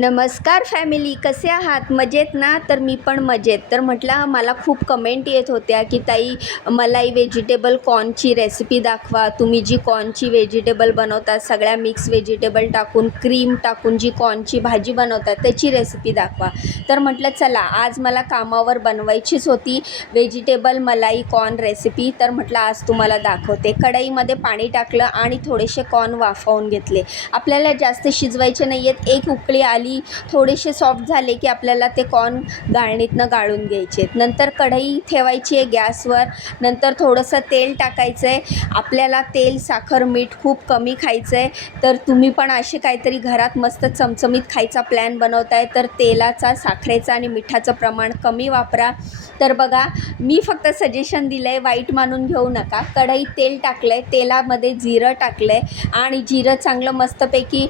नमस्कार फॅमिली, कसे आहात? मजेत ना? तर मी पण मजेत. तर म्हटलं मला खूप कमेंट येत होत्या की ताई मलाई व्हेजिटेबल कॉर्नची रेसिपी दाखवा. तुम्ही जी कॉर्नची व्हेजिटेबल बनवतात सगळ्या मिक्स व्हेजिटेबल टाकून क्रीम टाकून जी कॉर्नची भाजी बनवतात त्याची रेसिपी दाखवा. तर म्हटलं चला आज मला कामावर बनवायचीच होती व्हेजिटेबल मलाई कॉर्न रेसिपी. तर म्हटलं आज तुम्हाला दाखवते. कढईमध्ये पाणी टाकलं आणि थोडेसे कॉर्न वाफवून घेतले. आपल्याला जास्त शिजवायचे नाही आहेत. एक उकळी आली, थोडेसे सॉफ्ट झाले की आपल्याला ते कॉर्न गाळणीतनं गाळून घ्यायचे. नंतर कढई ठेवायची आहे गॅसवर. नंतर थोडंसं तेल टाकायचं आहे. आपल्याला तेल, साखर, मीठ खूप कमी खायचं आहे. तर तुम्ही पण असे काहीतरी घरात मस्त चमचमीत खायचा प्लॅन बनवताय तर तेलाचा, साखरेचा आणि मिठाचं प्रमाण कमी वापरा. तर बघा मी फक्त सजेशन दिलं आहे, वाईट मानून घेऊ नका. कढईत तेल टाकलं आहे, तेलामध्ये जिरं टाकलं आहे आणि जिरं चांगलं मस्तपैकी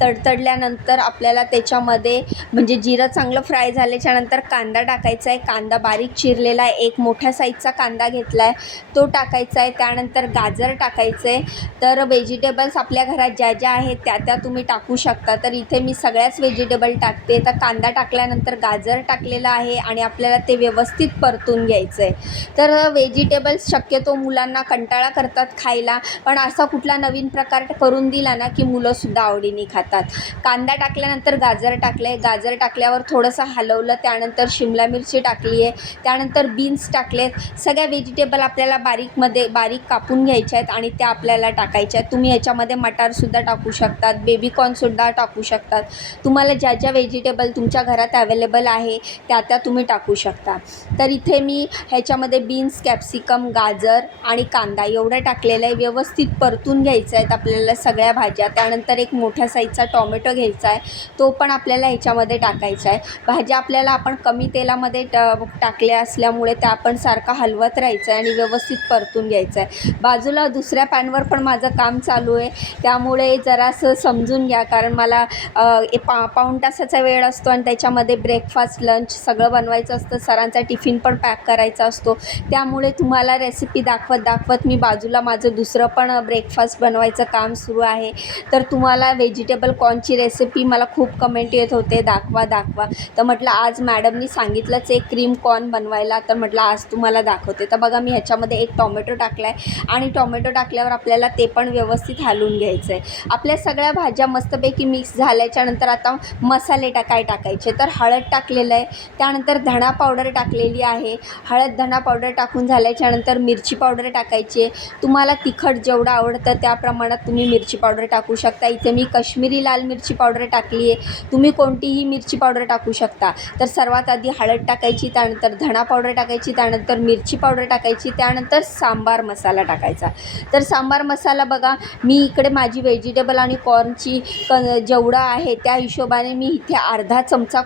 तडतडल्यानंतर आपल्याला त्याच्यामध्ये म्हणजे जिरं चांगलं फ्राय झाल्याच्यानंतर कांदा टाकायचा आहे. कांदा बारीक चिरलेला आहे, एक मोठ्या साईजचा कांदा घेतला आहे तो टाकायचा आहे. त्यानंतर गाजर टाकायचं आहे. तर व्हेजिटेबल्स आपल्या घरात ज्या ज्या आहेत त्या तुम्ही टाकू शकता. तर इथे मी सगळ्याच व्हेजिटेबल टाकते. तर कांदा टाकल्यानंतर गाजर टाकलेला आहे आणि आपल्याला ते व्यवस्थित परतून घ्यायचं आहे. तर व्हेजिटेबल्स शक्यतो मुलांना कंटाळा करतात खायला, पण असा कुठला नवीन प्रकार करून दिला ना की मुलंसुद्धा आवडीने खातात. कांदा टाकल्यानंतर गाजर टाकले. गाजर टाकल्यावर थोडंसं हलवलं. त्यानंतर शिमला मिरची टाकली आहे. त्यानंतर बीन्स टाकले. सगळ्या व्हेजिटेबल आपल्याला बारीक कापून घ्यायच्या आहेत आणि त्या आपल्याला टाकायच्या आहेत. तुम्ही ह्याच्यामध्ये मटारसुद्धा टाकू शकतात, बेबीकॉर्नसुद्धा टाकू शकतात. तुम्हाला ज्या ज्या व्हेजिटेबल तुमच्या घरात अवेलेबल आहे त्या तुम्ही टाकू शकता. तर इथे मी ह्याच्यामध्ये बीन्स, कॅप्सिकम, गाजर आणि कांदा एवढं टाकलेलं आहे. व्यवस्थित परतून घ्यायचं आहेत आपल्याला सगळ्या भाज्या. त्यानंतर एक मोठ्या साईजचा टॉमॅटो घ्यायचा आहे, तो पण आपल्याला ह्याच्यामध्ये टाकायचा आहे. भाज्या आपल्याला आपण कमी तेलामध्ये टाकल्या असल्यामुळे त्या आपण सारखं हलवत राहायचं आहे आणि व्यवस्थित परतून घ्यायचं आहे. बाजूला दुसऱ्या पॅनवर पण माझं काम चालू आहे, त्यामुळे जरासं समजून घ्या. कारण मला पाऊण तासाचा वेळ असतो आणि त्याच्यामध्ये ब्रेकफास्ट, लंच सगळं बनवायचं असतं. सरांचा टिफिन पण पॅक करायचा असतो. त्यामुळे तुम्हाला रेसिपी दाखवत मी बाजूला माझं दुसरं पण ब्रेकफास्ट बनवायचं काम सुरू आहे. तर तुम्हाला व्हेजिटेबल कॉर्नची रेसिपी मला खूप कमेंट येत होते दाखवा. तर म्हटलं आज मॅडमनी सांगितलंच एक क्रीम कॉर्न बनवायला, तर म्हटलं आज तुम्हाला दाखवते. तर बघा मी ह्याच्यामध्ये एक टॉमॅटो टाकला आहे आणि टॉमॅटो टाकल्यावर आपल्याला ते पण व्यवस्थित हलवून घ्यायचं आहे. आपल्या सगळ्या भाज्या मस्तपैकी मिक्स झाल्याच्यानंतर आता मसाले टाकायचे. तर हळद टाकलेलं आहे. त्यानंतर धणा पावडर टाकलेली आहे. हळद, धणा पावडर टाकून झाल्याच्यानंतर मिरची पावडर टाकायची आहे. तुम्हाला तिखट जेवढं आवडतं त्या प्रमाणात तुम्ही मिरची पावडर टाकू शकता. इथे मी काश्मीरी लाल मिरची पावडर टाकली आहे. तुम्ही कोणतीही मिरची पावडर टाकू शकता. तर सर्वात आधी हळद टाकायची, त्यानंतर धणा पावडर टाकायची, त्यानंतर मिरची पावडर टाकायची, त्यानंतर सांबार मसाला टाकायचा. तर सांबार मसाला बघा मी इकडे माझी व्हेजिटेबल आणि कॉर्नची जेवढं आहे त्या हिशोबाने मी इथे अर्धा चमचा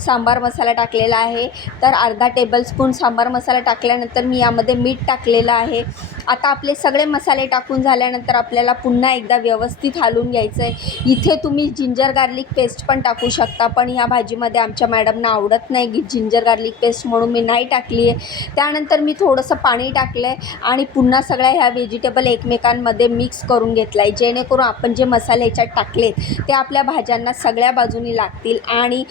सांबार मसाला टाकलेला आहे. तर अर्धा टेबलस्पून सांबार मसाला टाकल्यानंतर मी यामध्ये मीठ टाकलेलं आहे. आता आपले सगळे मसाले टाकून झाल्यानंतर आपल्याला पुन्हा एकदा व्यवस्थित हलवून घ्यायचं आहे. इथे तुम्ही जिंजर गार्लिक पेस्ट पण टाकू शकता, पण ह्या भाजीमध्ये आमच्या मॅडमना आवडत नाही की जिंजर गार्लिक पेस्ट, म्हणून मी नाही टाकली आहे. त्यानंतर मी थोडंसं पाणी टाकलं आहे आणि पुन्हा सगळ्या ह्या व्हेजिटेबल एकमेकांमध्ये मिक्स करून घेतला आहे, जेणेकरून आपण जे मसाले ह्याच्यात टाकलेत ते आपल्या भाज्यांना सगळ्या बाजूनी लागतील आणि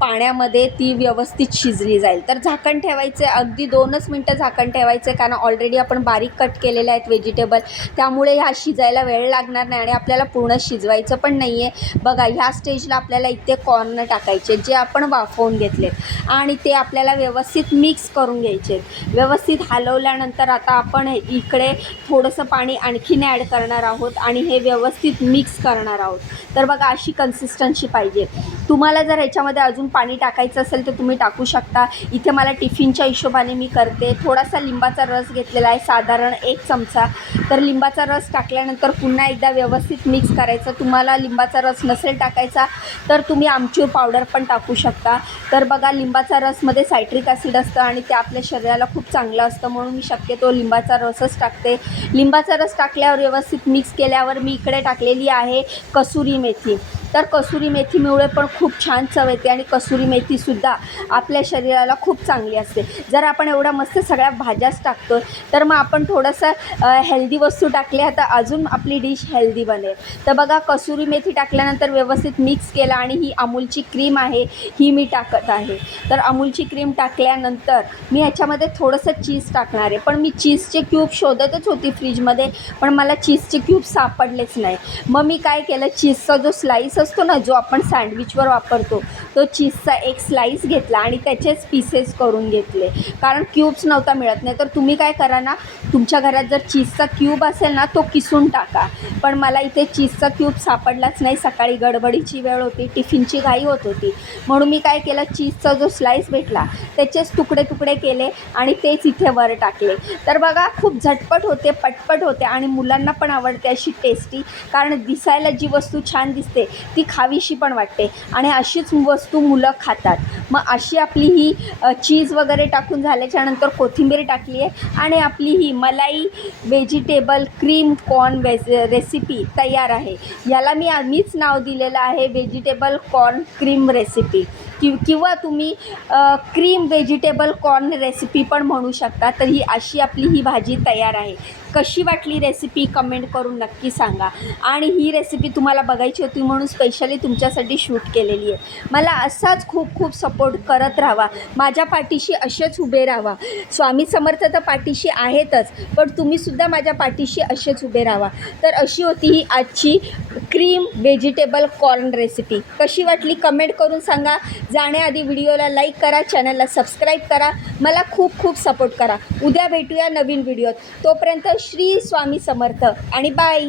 पाण्यामध्ये ती व्यवस्थित शिजली जाईल. तर झाकण ठेवायचं आहे, अगदी 2च मिनटं झाकण ठेवायचं आहे, कारण ऑलरेडी आपण बारीक कट केलेले आहेत व्हेजिटेबल, त्यामुळे ह्या शिजायला वेळ लागणार नाही आणि आपल्याला पूर्ण शिजवायचं पण नाही आहे. बघा ह्या स्टेजला आपल्याला इथे कॉर्न टाकायचे जे आपण वाफवून घेतले आणि ते आपल्याला व्यवस्थित मिक्स करून घ्यायचे. व्यवस्थित हलवल्यानंतर आता आपण इकडे थोडंसं पाणी आणखीन ॲड करणार आहोत आणि हे व्यवस्थित मिक्स करणार आहोत. तर बघा अशी कन्सिस्टन्सी पाहिजे. तुम्हाला जर ह्याच्यामध्ये अजून पाणी टाकायचं असेल तर तुम्ही टाकू शकता. इथे मला टिफिनच्या हिशोबाने मी करते. थोडासा लिंबाचा रस घेतलेला आहे, साधारण 1 चमचा. तर लिंबाचा रस टाकल्यानंतर पुन्हा एकदा व्यवस्थित मिक्स करायचं. तुम्हाला लिंबाचा रस नसेल टाकायचा तर तुम्ही आमचूर पावडर पण टाकू शकता. तर बघा लिंबाचा रसमध्ये सायट्रिक ॲसिड असतं आणि ते आपल्या शरीराला खूप चांगलं असतं, म्हणून मी शक्यतो लिंबाचा रसच टाकते. लिंबाचा रस टाकल्यावर व्यवस्थित मिक्स केल्यावर मी इकडे टाकलेली आहे कसुरी मेथी. तर कसुरी मेथीमुळे पण खूप छान चव येते आणि कसुरी मेथीसुद्धा आपल्या शरीराला खूप चांगली असते. जर आपण एवढ्या मस्त सगळ्या भाज्याच टाकतो तर मग आपण थोडंसं हेल्दी वस्तू टाकल्या तर अजून आपली डिश हेल्दी बनेल. तर बघा कसुरी मेथी टाकल्यानंतर व्यवस्थित मिक्स केलं आणि ही अमूलची क्रीम आहे ही मी टाकत आहे. तर अमूलची क्रीम टाकल्यानंतर मी ह्याच्यामध्ये थोडंसं चीज टाकणार आहे. पण मी चीजचे क्यूब शोधतच होती फ्रीजमध्ये, पण मला चीजचे क्यूब सापडलेच नाही. मग मी काय केलं, चीजचा जो स्लाईस असतो ना, जो आपण सँडविचवर वापरतो, तो चीजचा एक स्लाईस घेतला आणि त्याचेच पीसेस करून घेतले. कारण क्यूब्स नव्हता मिळत. नाही तर तुम्ही काय करा ना, तुमच्या घरात जर चीजचा क्यूब असेल ना तो किसून टाका. पण मला इथे चीजचा क्यूब सापडलाच नाही. सकाळी गडबडीची वेळ होती, टिफिनची घाई होत होती, म्हणून मी काय केलं, चीजचा जो स्लाईस भेटला त्याचेच तुकडे तुकडे केले आणि तेच इथे वर टाकले. तर बघा खूप झटपट होते, पटपट होते आणि मुलांना पण आवडते अशी टेस्टी. कारण दिसायला जी वस्तू छान दिसते ती खावीशी पण वाटते आणि अशीच वस्तू मुलं खातात. मग अशी आपली ही चीज वगैरे टाकून झाल्याच्यानंतर कोथिंबीर टाकली आहे आणि आपली ही मलाई व्हेजिटेबल क्रीम कॉर्न रेसिपी तयार आहे. याला मीच नाव दिलेलं आहे व्हेजिटेबल कॉर्न क्रीम रेसिपी किंवा तुम्ही क्रीम व्हेजिटेबल कॉर्न रेसिपी पण म्हणू शकता. तर ही अशी आपली ही भाजी तयार आहे. कशी वाटली रेसिपी कमेंट करून नक्की सांगा. आणि ही रेसिपी तुम्हाला बघायची होती म्हणून स्पेशली तुमच्यासाठी शूट केलेली आहे. मला असाच खूप खूप सपोर्ट करत राहावा, माझ्या पाठीशी असेच उभे राहावा. स्वामी समर्थ तर पाठीशी आहेतच, पण तुम्हीसुद्धा माझ्या पाठीशी असेच उभे राहावा. तर अशी होती ही आजची क्रीम व्हेजिटेबल कॉर्न रेसिपी. कशी वाटली कमेंट करून सांगा. जाण्याआधी व्हिडिओला लाईक करा, चॅनलला सबस्क्राईब करा, मला खूप खूप सपोर्ट करा. उद्या भेटूया नवीन व्हिडिओत. तोपर्यंत श्री स्वामी समर्थ आणि बाय.